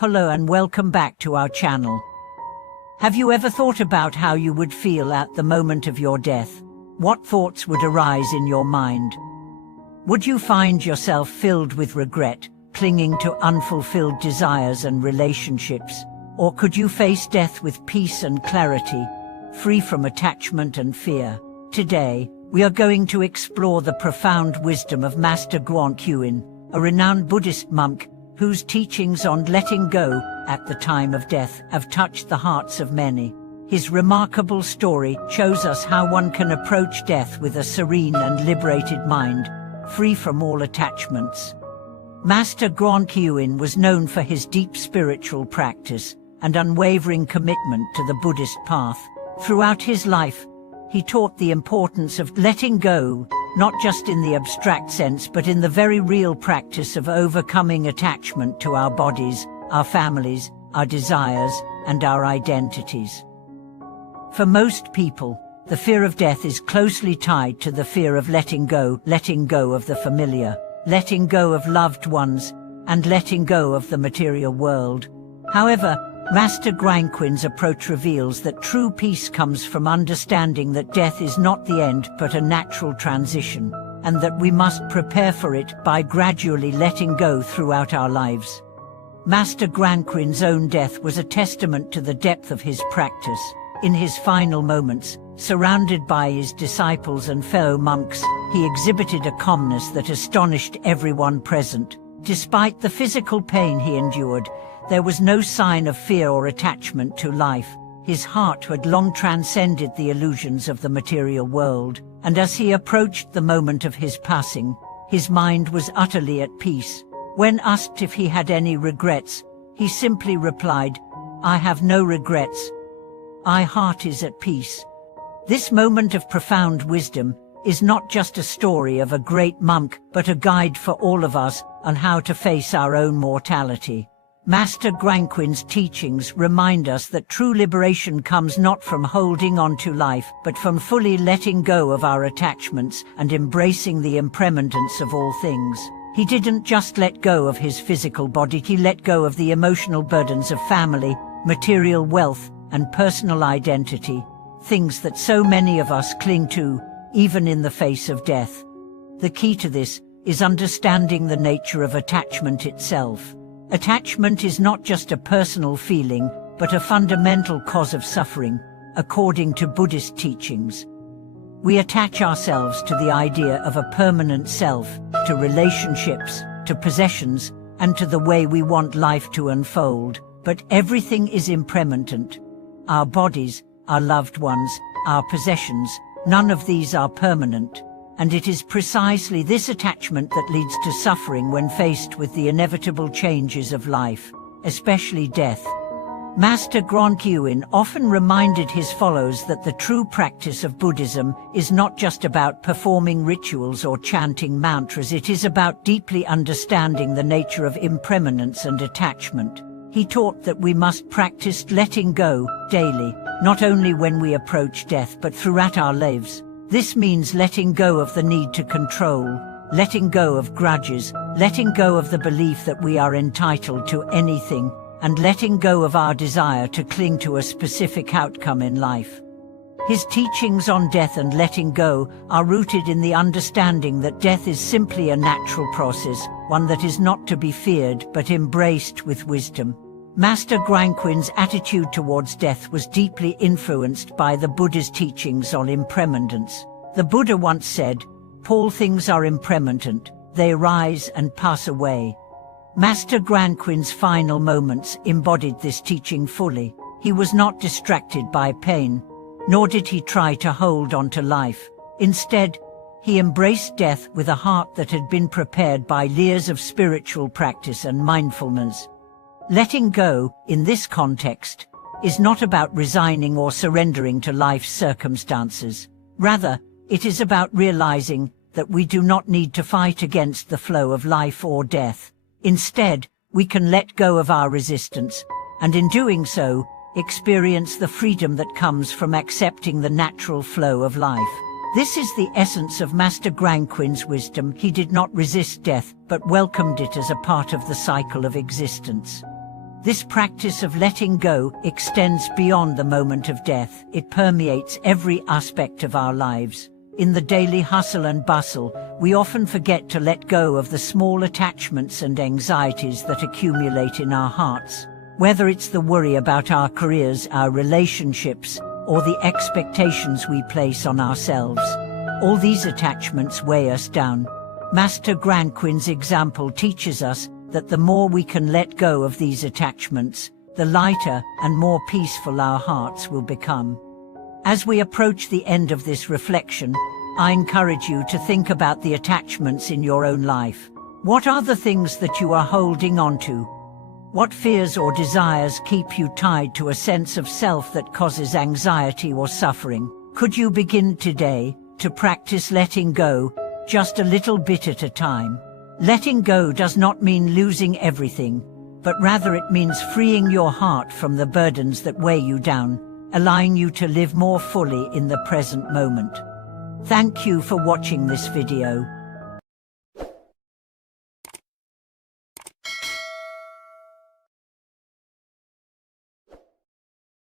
Hello and welcome back to our channel. Have you ever thought about how you would feel at the moment of your death? What thoughts would arise in your mind? Would you find yourself filled with regret, clinging to unfulfilled desires and relationships? Or could you face death with peace and clarity, free from attachment and fear? Today, we are going to explore the profound wisdom of Master Guangqin, a renowned Buddhist monk whose teachings on letting go at the time of death have touched the hearts of many. His remarkable story shows us how one can approach death with a serene and liberated mind, free from all attachments. Master Guangqin was known for his deep spiritual practice and unwavering commitment to the Buddhist path. Throughout his life, he taught the importance of letting go, not just in the abstract sense but in the very real practice of overcoming attachment to our bodies, our families, our desires, and our identities. For most people, the fear of death is closely tied to the fear of letting go of the familiar, letting go of loved ones, and letting go of the material world. However, Master Guangqin's approach reveals that true peace comes from understanding that death is not the end but a natural transition, and that we must prepare for it by gradually letting go throughout our lives. Master Guangqin's own death was a testament to the depth of his practice. In his final moments, surrounded by his disciples and fellow monks, he exhibited a calmness that astonished everyone present. Despite the physical pain he endured, there was no sign of fear or attachment to life. His heart had long transcended the illusions of the material world, and as he approached the moment of his passing, his mind was utterly at peace. When asked if he had any regrets, he simply replied, "I have no regrets. My heart is at peace." This moment of profound wisdom is not just a story of a great monk, but a guide for all of us on how to face our own mortality. Master Guangqin's teachings remind us that true liberation comes not from holding on to life, but from fully letting go of our attachments and embracing the impermanence of all things. He didn't just let go of his physical body, he let go of the emotional burdens of family, material wealth, and personal identity, things that so many of us cling to, even in the face of death. The key to this is understanding the nature of attachment itself. Attachment is not just a personal feeling, but a fundamental cause of suffering, according to Buddhist teachings. We attach ourselves to the idea of a permanent self, to relationships, to possessions, and to the way we want life to unfold. But everything is impermanent. Our bodies, our loved ones, our possessions, none of these are permanent. And it is precisely this attachment that leads to suffering when faced with the inevitable changes of life, especially death. Master Guangqin often reminded his followers that the true practice of Buddhism is not just about performing rituals or chanting mantras, it is about deeply understanding the nature of impermanence and attachment. He taught that we must practice letting go daily, not only when we approach death but throughout our lives. This means letting go of the need to control, letting go of grudges, letting go of the belief that we are entitled to anything, and letting go of our desire to cling to a specific outcome in life. His teachings on death and letting go are rooted in the understanding that death is simply a natural process, one that is not to be feared but embraced with wisdom. Master Guangqin's attitude towards death was deeply influenced by the Buddha's teachings on impermanence. The Buddha once said, "All things are impermanent, they arise and pass away." Master Guangqin's final moments embodied this teaching fully. He was not distracted by pain, nor did he try to hold on to life. Instead, he embraced death with a heart that had been prepared by years of spiritual practice and mindfulness. Letting go, in this context, is not about resigning or surrendering to life's circumstances. Rather, it is about realizing that we do not need to fight against the flow of life or death. Instead, we can let go of our resistance, and in doing so, experience the freedom that comes from accepting the natural flow of life. This is the essence of Master Guangqin's wisdom. He did not resist death, but welcomed it as a part of the cycle of existence. This practice of letting go extends beyond the moment of death. It permeates every aspect of our lives. In the daily hustle and bustle, we often forget to let go of the small attachments and anxieties that accumulate in our hearts. Whether it's the worry about our careers, our relationships, or the expectations we place on ourselves, all these attachments weigh us down. Master Guangqin's example teaches us that the more we can let go of these attachments, the lighter and more peaceful our hearts will become. As we approach the end of this reflection, I encourage you to think about the attachments in your own life. What are the things that you are holding on to? What fears or desires keep you tied to a sense of self that causes anxiety or suffering? Could you begin today to practice letting go, just a little bit at a time? Letting go does not mean losing everything, but rather it means freeing your heart from the burdens that weigh you down, allowing you to live more fully in the present moment. Thank you for watching this video.